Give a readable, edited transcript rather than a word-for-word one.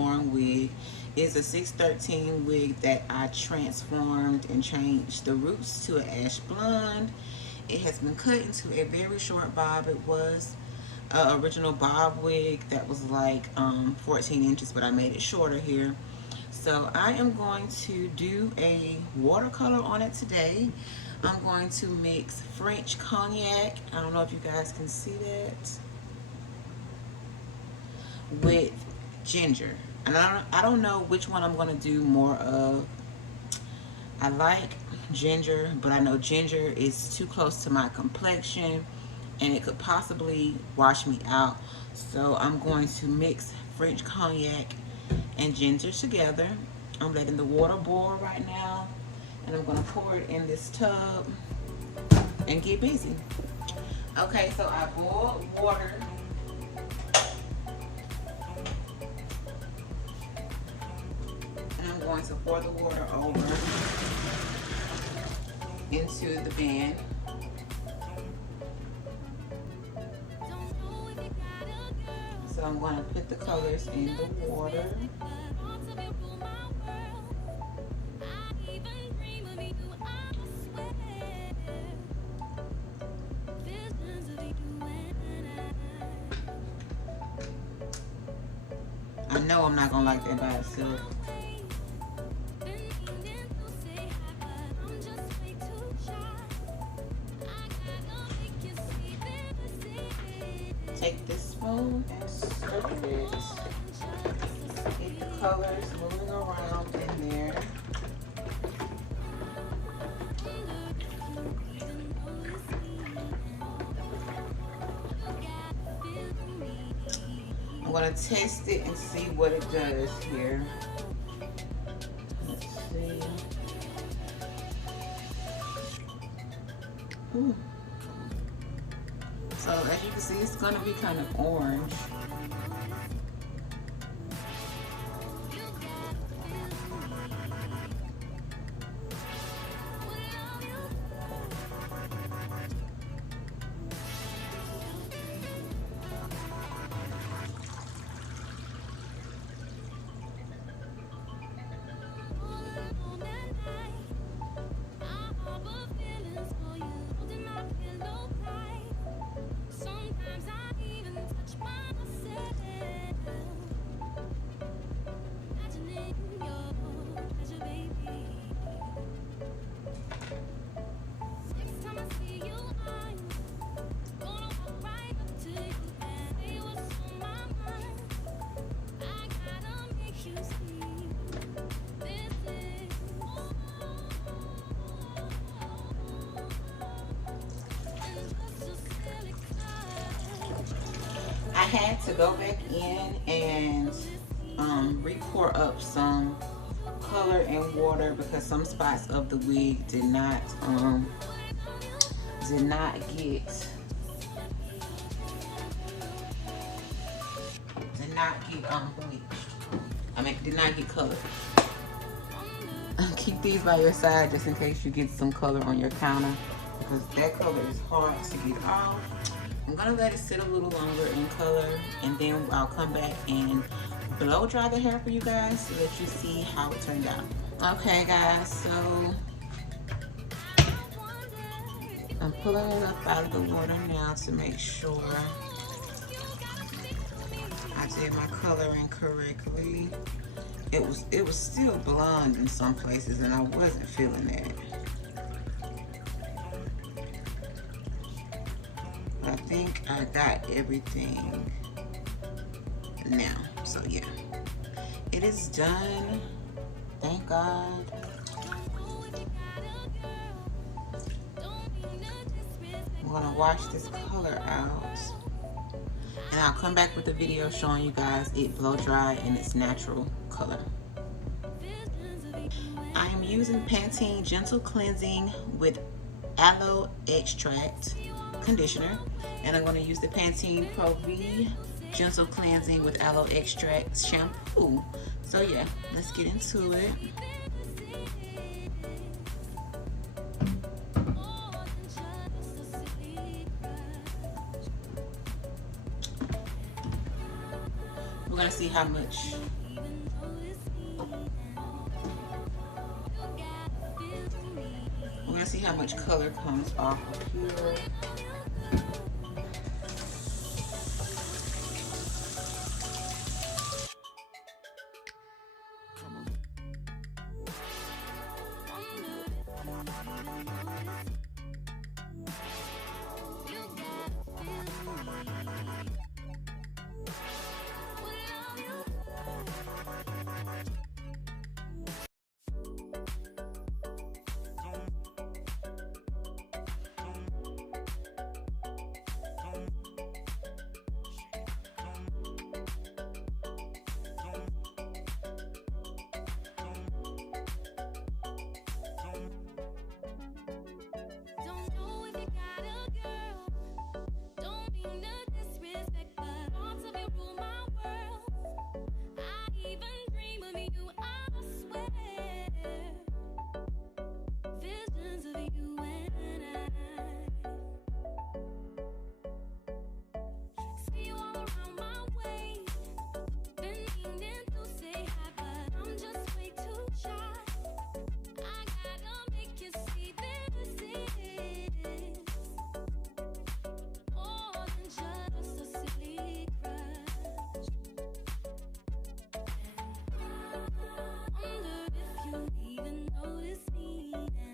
worn wig. It's a 613 wig that I transformed and changed the roots to an ash blonde. It has been cut into a very short bob. It was an original bob wig that was like 14 inches, but I made it shorter here. So I am going to do a watercolor on it today. I'm going to mix French cognac, I don't know if you guys can see that, with ginger. And I don't know which one I'm going to do more of. I like ginger, but I know ginger is too close to my complexion and it could possibly wash me out. So I'm going to mix French cognac and ginger together. I'm letting the water boil right now, and I'm going to pour it in this tub and get busy. Okay, so I boiled water. And I'm going to pour the water over into the pan. So I'm going to put the colors in the water. I know I'm not going to like that by itself. Take this spoon and stir it. Get the colors moving around in there. I'm going to test it and see what it does here. Let's see. Ooh. So as you can see, it's going to be kind of orange. I had to go back in and re-pour up some color and water because some spots of the wig did not get bleached. I mean, did not get colored. Keep these by your side just in case you get some color on your counter because that color is hard to get off. I'm gonna let it sit a little longer in color, and then I'll come back and blow dry the hair for you guys so that you see how it turned out. Okay guys, so I'm pulling it up out of the water now to make sure I did my coloring correctly. It was still blonde in some places and I wasn't feeling that. I think I got everything now. So yeah, it is done. Thank God. I'm gonna wash this color out and I'll come back with a video showing you guys it blow dry in its natural color. I am using Pantene Gentle Cleansing with Aloe Extract conditioner, and I'm going to use the Pantene Pro V Gentle Cleansing with Aloe Extract shampoo. So yeah, let's get into it. We're going to see how much see how much color comes off of here. Wonder if you even notice.